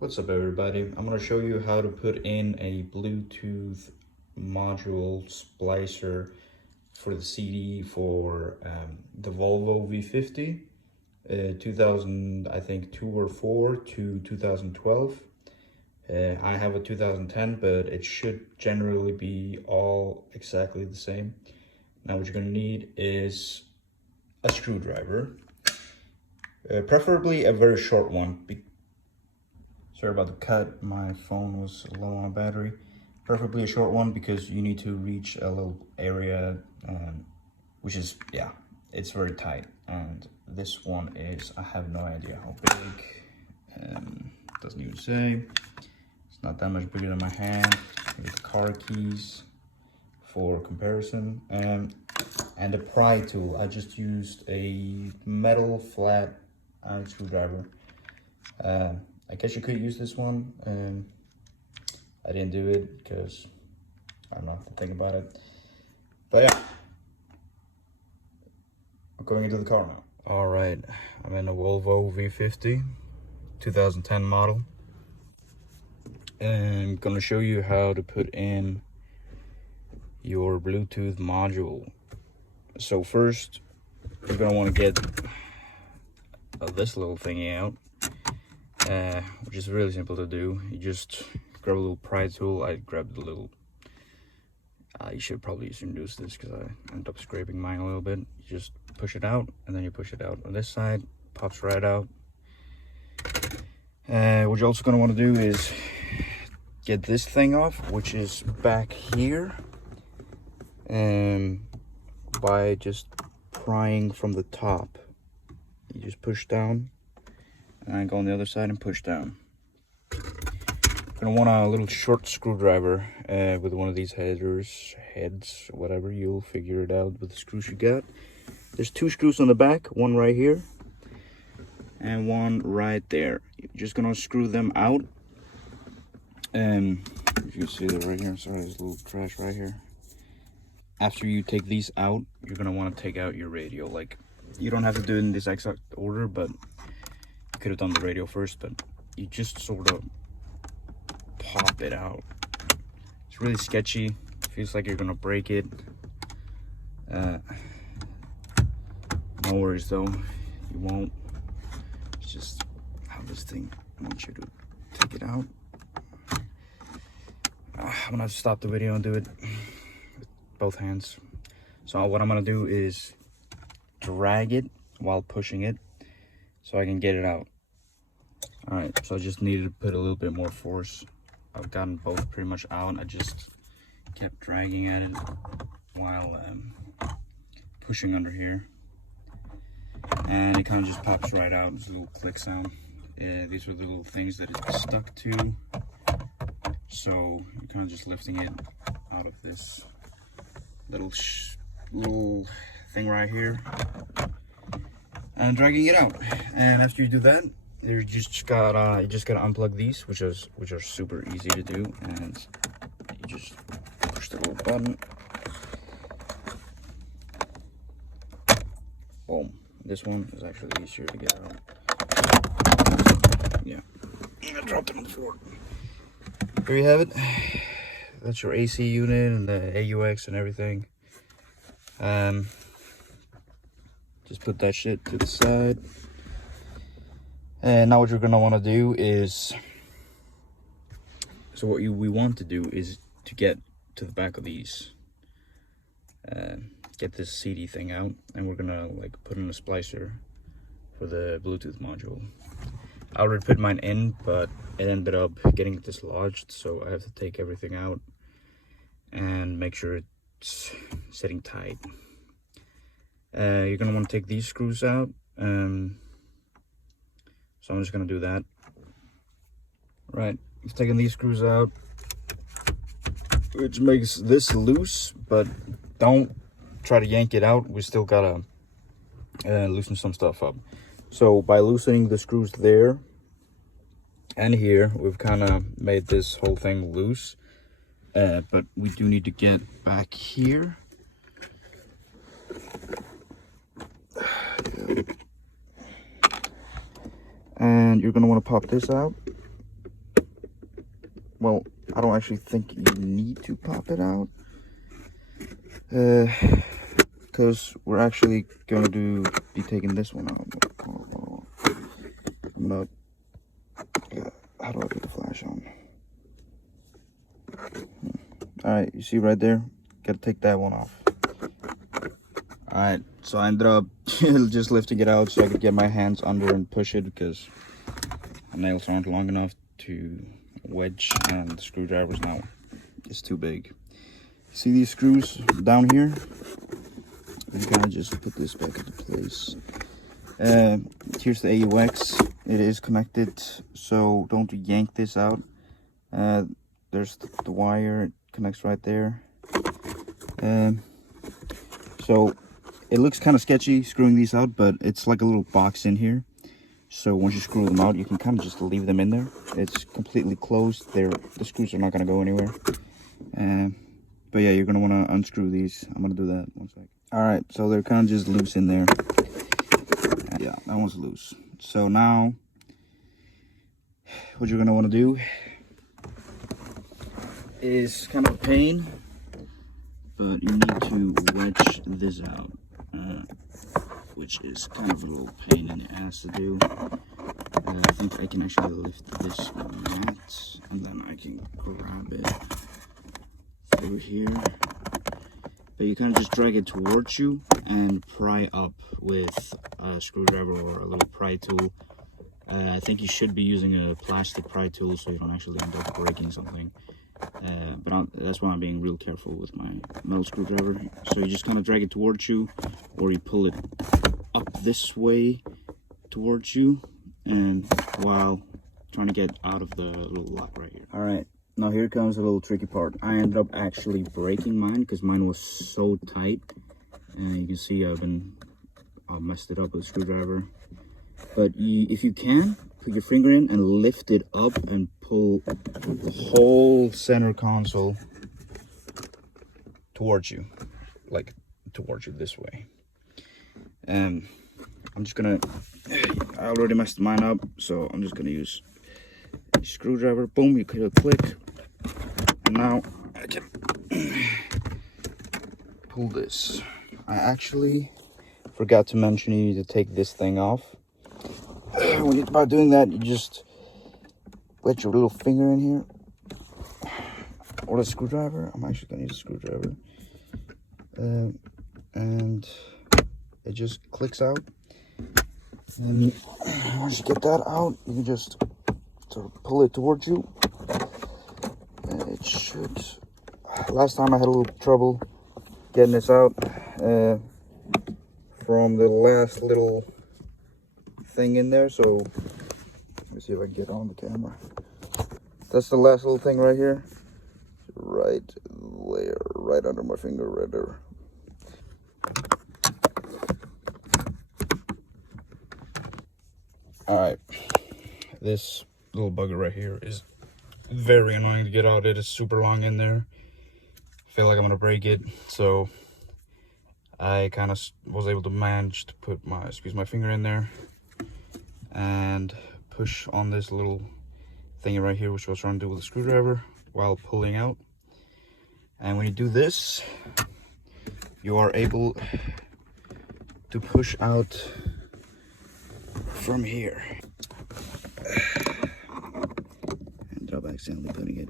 What's up everybody? I'm going to show you how to put in a Bluetooth module splicer for the CD for the Volvo V50 2000 I think 2 or 4 to 2012. I have a 2010, but it should generally be all exactly the same. Now what you're going to need is a screwdriver, preferably a very short one. Sorry about the cut, my phone was low on battery. Preferably a short one because you need to reach a little area, which is, yeah, it's very tight. And this one is, I have no idea how big, doesn't even say. It's not that much bigger than my hand. With the car keys for comparison. And the pry tool, I just used a metal flat iron screwdriver. I guess you could use this one. I didn't do it because I don't know what to think about it. But yeah, I'm going into the car now. All right, I'm in a Volvo V50, 2010 model. And I'm gonna show you how to put in your Bluetooth module. So first, you're gonna want to get this little thingy out. Which is really simple to do. You just grab a little pry tool. I grabbed the little, you should probably introduce this because I ended up scraping mine a little bit. You just push it out and then you push it out on this side, pops right out. What you're also going to want to do is get this thing off, which is back here, and by just prying from the top, you just push down and go on the other side and push down. You're gonna want a little short screwdriver with one of these heads, whatever. You'll figure it out with the screws you got. There's 2 screws on the back, one right here and one right there. You're just gonna screw them out. And if you see that right here, sorry, there's a little trash right here. After you take these out, you're gonna want to take out your radio. Like, you don't have to do it in this exact order, but could have done the radio first, but you just sort of pop it out. It's really sketchy. Feels like you're gonna break it. No worries though, you won't. It's just how this thing, I want you to take it out. I'm gonna have to stop the video and do it with both hands. So what I'm gonna do is drag it while pushing it, so I can get it out. All right, so I just needed to put a little bit more force. I've gotten both pretty much out. I just kept dragging at it while pushing under here. And it kind of just pops right out. There's a little click sound. These are the little things that it's stuck to. So you're kind of just lifting it out of this little thing right here and dragging it out. And after you do that, you just gotta unplug these, which are super easy to do, and you just push the little button. Boom. This one is actually easier to get out. Yeah, I dropped it on the floor. There you have it. That's your AC unit and the AUX and everything. Just put that shit to the side. And now what you're gonna want to do is, so what we want to do is to get to the back of these, get this CD thing out, and we're gonna like put in a splicer for the Bluetooth module. I already put mine in, but it ended up getting dislodged, so I have to take everything out and make sure it's sitting tight. You're gonna want to take these screws out. So I'm just gonna do that. Right, I've taken these screws out, which makes this loose, but don't try to yank it out. We still gotta loosen some stuff up. So by loosening the screws there and here, we've kind of made this whole thing loose. But we do need to get back here. And you're going to want to pop this out. well, I don't actually think you need to pop it out, because we're actually going to be taking this one out. I'm gonna, how do I get the flash on? All right, you see right there, gotta take that one off. All right, so I ended up just lifting it out so I could get my hands under and push it, because my nails aren't long enough to wedge, and the screwdriver's now it's too big. See these screws down here? You kind of just put this back into place. Here's the AUX. It is connected, so don't yank this out. There's the wire, it connects right there. So it looks kind of sketchy screwing these out, but it's like a little box in here. So once you screw them out, you can kind of just leave them in there. It's completely closed. The screws are not going to go anywhere. But yeah, you're going to want to unscrew these. I'm going to do that one sec. All right, so they're kind of just loose in there. Yeah, that one's loose. So now, what you're going to want to do is kind of a pain, but you need to wedge this out, which is kind of a little pain in the ass to do. I think I can actually lift this mat, and then I can grab it through here. But you kind of just drag it towards you and pry up with a screwdriver or a little pry tool. I think you should be using a plastic pry tool so you don't actually end up breaking something. But that's why I'm being real careful with my metal screwdriver. So you just kind of drag it towards you, or you pull it up this way towards you, and while trying to get out of the little lock right here. All right, now here comes a little tricky part. I ended up actually breaking mine because mine was so tight. And you can see I messed it up with a screwdriver. But if you can, put your finger in and lift it up and pull the whole center console towards you, like towards you this way. And I'm just gonna, I already messed mine up, so I'm just gonna use a screwdriver. Boom, you hear a click. And now I can pull this. I actually forgot to mention you need to take this thing off. When you're about doing that, you just let your little finger in here, or the screwdriver. I'm actually gonna use a screwdriver, and it just clicks out. And once you get that out, you can just sort of pull it towards you. And it should. Last time I had a little trouble getting this out from the last little thing in there, so let me see if I can get on the camera. That's the last little thing right here, right there, right under my finger, right there. All right, this little bugger right here is very annoying to get out. It is super long in there. I feel like I'm gonna break it, so I kind of was able to manage to put squeeze my finger in there and push on this little thingy right here, which I was trying to do with a screwdriver while pulling out. And when you do this, you are able to push out from here. Ended up accidentally putting it.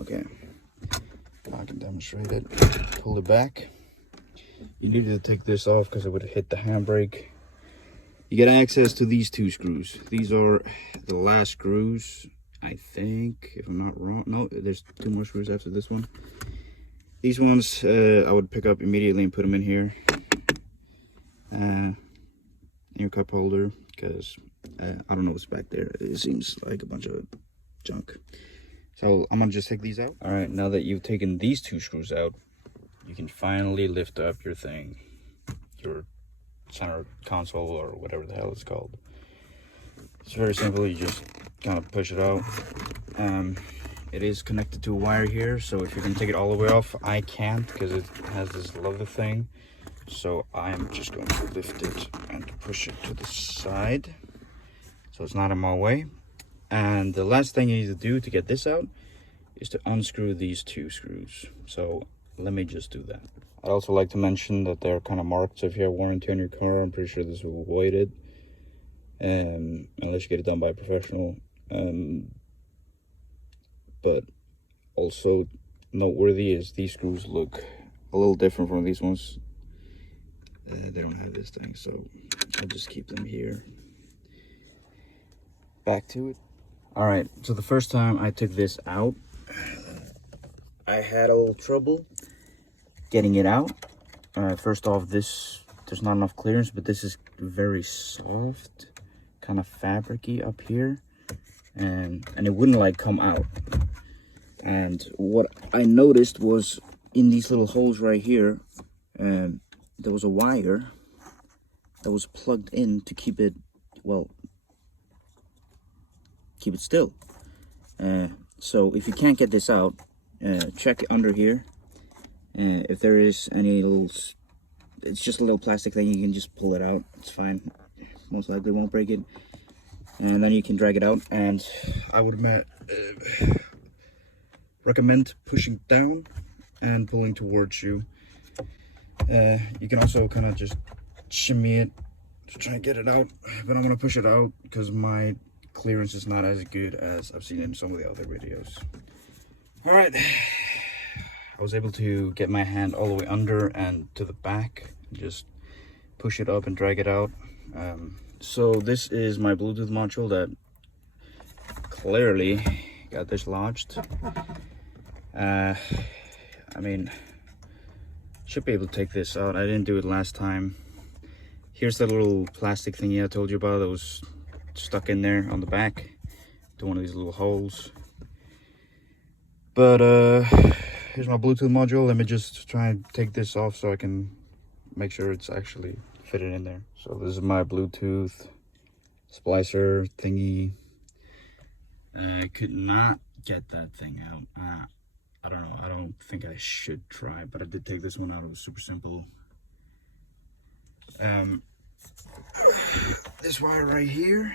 Okay, now I can demonstrate it. Pull it back. You needed to take this off because it would hit the handbrake. You get access to these two screws. These are the last screws, I think, if I'm not wrong. No, there's two more screws after this one. These ones I would pick up immediately and put them in here. Your cup holder, because I don't know what's back there. It seems like a bunch of junk. So I'm gonna just take these out. All right, now that you've taken these two screws out, you can finally lift up your thing, your center console or whatever the hell it's called. It's very simple. You just kind of push it out. It is connected to a wire here, so if you can take it all the way off, I can't because it has this leather thing. So I'm just going to lift it and push it to the side so it's not in my way. And the last thing you need to do to get this out is to unscrew these two screws. So let me just do that. I'd also like to mention that they're kind of marked, so if you have warranty on your car, I'm pretty sure this will void it, unless you get it done by a professional. But also noteworthy is these screws look a little different from these ones. They don't have this thing, so I'll just keep them here. Back to it. All right, so the first time I took this out, I had a little trouble getting it out. First off, there's not enough clearance, but this is very soft, kind of fabricy up here, and it wouldn't like come out. And what I noticed was in these little holes right here, there was a wire that was plugged in to keep it, well, keep it still. So if you can't get this out, check under here. If there is any little, it's just a little plastic thing, you can just pull it out. It's fine. Most likely won't break it. And then you can drag it out. And I would recommend pushing down and pulling towards you. You can also kind of just shimmy it to try and get it out. But I'm going to push it out because my clearance is not as good as I've seen in some of the other videos. All right. I was able to get my hand all the way under and to the back, just push it up and drag it out. So this is my Bluetooth module that clearly got dislodged. I mean, should be able to take this out. I didn't do it last time. Here's the little plastic thingy I told you about that was stuck in there on the back to one of these little holes. But here's my Bluetooth module. Let me just try and take this off so I can make sure it's actually fitted in there. So this is my Bluetooth splicer thingy. I could not get that thing out. I don't know. I don't think I should try, but I did take this one out. It was super simple. This wire right here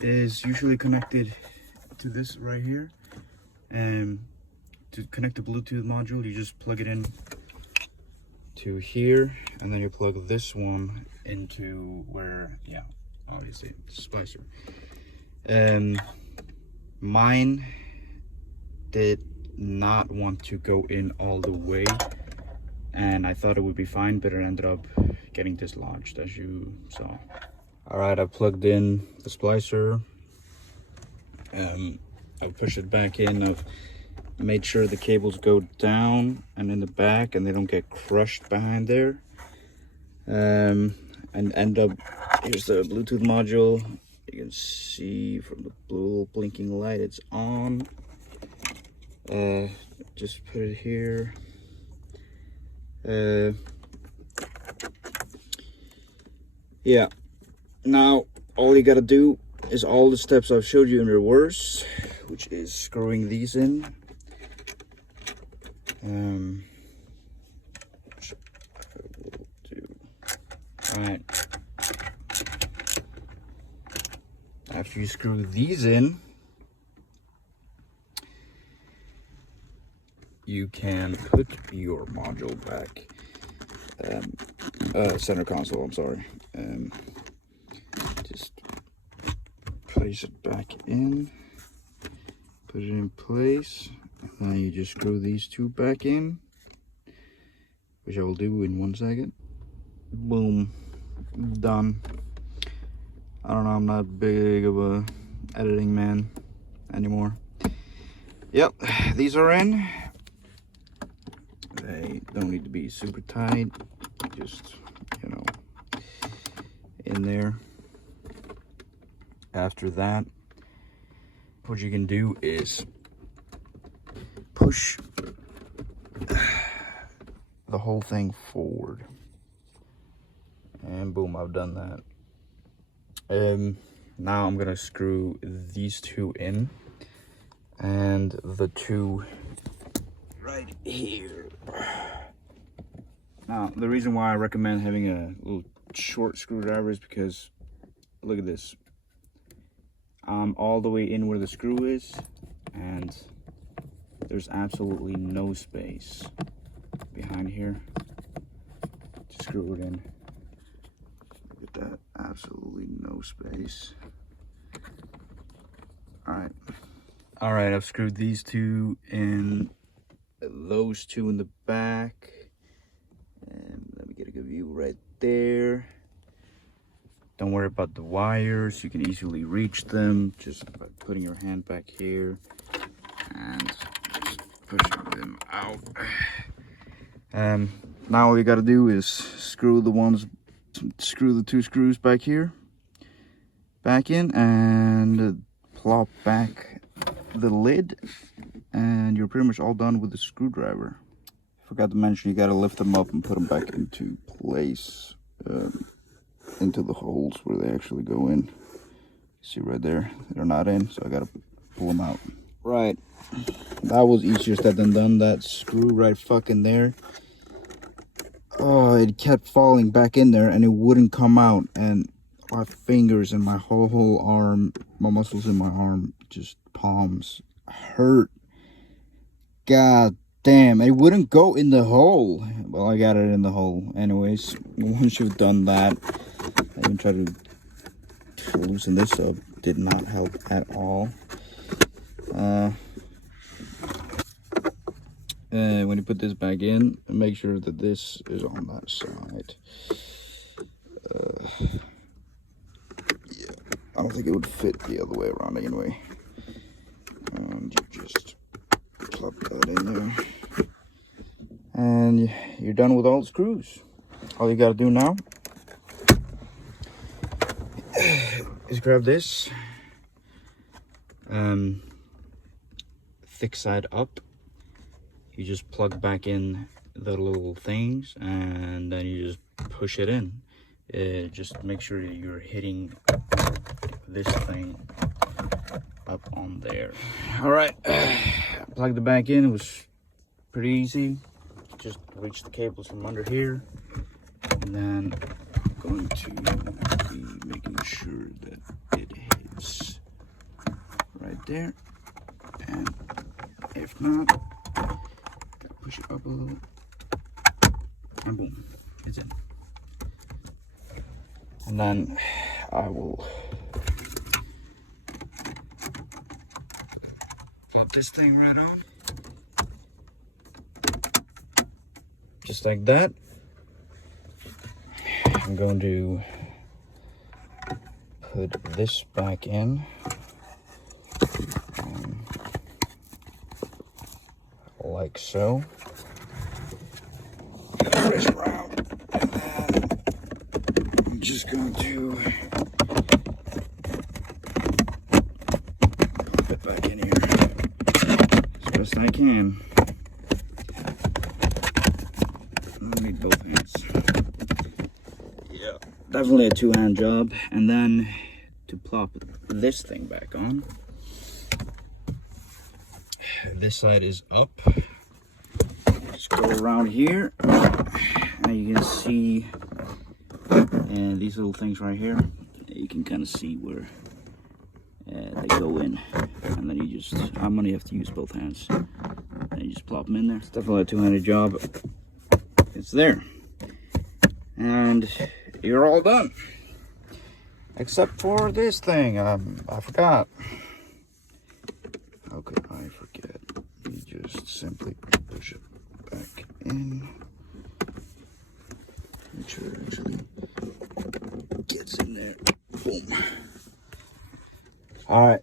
is usually connected to this right here. To connect the Bluetooth module, you just plug it in to here, and then you plug this one into where, yeah, obviously splicer. Mine did not want to go in all the way, and I thought it would be fine, but it ended up getting dislodged, as you saw. All right, I plugged in the splicer. I've pushed it back in. I've made sure the cables go down and in the back and they don't get crushed behind there. And end up, here's the Bluetooth module. You can see from the blue blinking light it's on. Just put it here. Yeah, now all you gotta do is all the steps I've showed you in reverse, which is screwing these in. Which I will do. Alright. After you screw these in, you can put your module back. Center console, I'm sorry. Just place it back in, put it in place, and then you just screw these two back in, which I will do in 1 second. Boom, done. I don't know, I'm not big of a editing man anymore. Yep, these are in. They don't need to be super tight, just, you know, in there. After that, what you can do is push the whole thing forward, and boom, I've done that. Now I'm gonna screw these two in and the two right here. Now the reason why I recommend having a little short screwdriver is because look at this. I'm all the way in where the screw is, and there's absolutely no space behind here to screw it in. Look at that, absolutely no space. All right, I've screwed these two in, those two in the back, and let me get a good view right there. Don't worry about the wires, you can easily reach them just by putting your hand back here and just pushing them out. Now all you gotta do is screw the two screws back here, back in, and plop back the lid, and you're pretty much all done with the screwdriver. Forgot to mention, you gotta lift them up and put them back into place, into the holes where they actually go in. See right there, they're not in, so I gotta pull them out. Right, that was easier said than done. That screw right fucking there, oh, it kept falling back in there and it wouldn't come out, and my fingers and my whole arm, my muscles in my arm, just palms hurt. God damn, it wouldn't go in the hole. Well, I got it in the hole anyways. Once you've done that, I even tried to loosen this up, did not help at all. And when you put this back in, make sure that this is on that side. Yeah, I don't think it would fit the other way around anyway. And you just plop that in there, and you're done with all the screws. All you gotta do now is grab this, thick side up. You just plug back in the little things, and then you just push it in. Just make sure that you're hitting this thing up on there. All right, plugged it back in. It was pretty easy. Just reach the cables from under here, and then I'm going to be making sure that it hits right there, and if not, gotta push it up a little, and boom, it's in. And then I will pop this thing right on, just like that. I'm going to put this back in, like so. Press around, and then I'm just going to pop it back in here as best I can. I need both hands. Yeah, definitely a two-hand job. And then to plop this thing back on, this side is up. Just go around here, and you can see these little things right here. You can kind of see where they go in, and then you just, I'm gonna have to use both hands, and you just plop them in there. It's definitely a two-handed job. It's there, and you're all done, except for this thing. I forgot. How could I forget? You just simply push it back in. Make sure it actually gets in there. Boom. All right,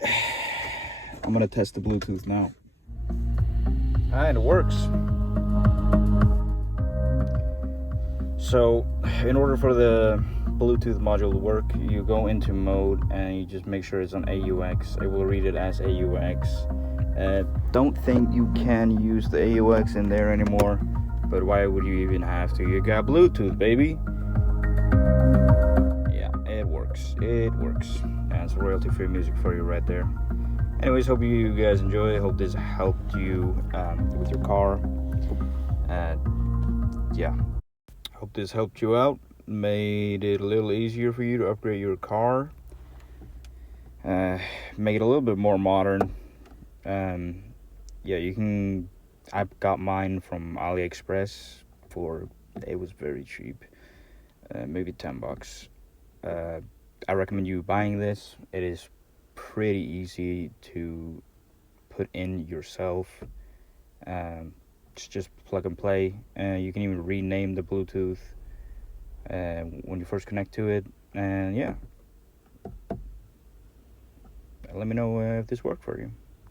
I'm gonna test the Bluetooth now. All right, it works. So in order for the Bluetooth module to work, you go into mode and you just make sure it's on AUX. It will read it as AUX. Don't think you can use the AUX in there anymore, but why would you even have to? You got Bluetooth, baby. Yeah, it works. It works. That's royalty-free music for you right there. Anyways, hope you guys enjoy. Hope this helped you with your car. Yeah, hope this helped you out, made it a little easier for you to upgrade your car. make it a little bit more modern. Yeah, you can. I got mine from AliExpress for, it was very cheap, maybe $10. I recommend you buying this. It is pretty easy to put in yourself. It's just plug and play. You can even rename the Bluetooth when you first connect to it. And yeah, let me know if this worked for you.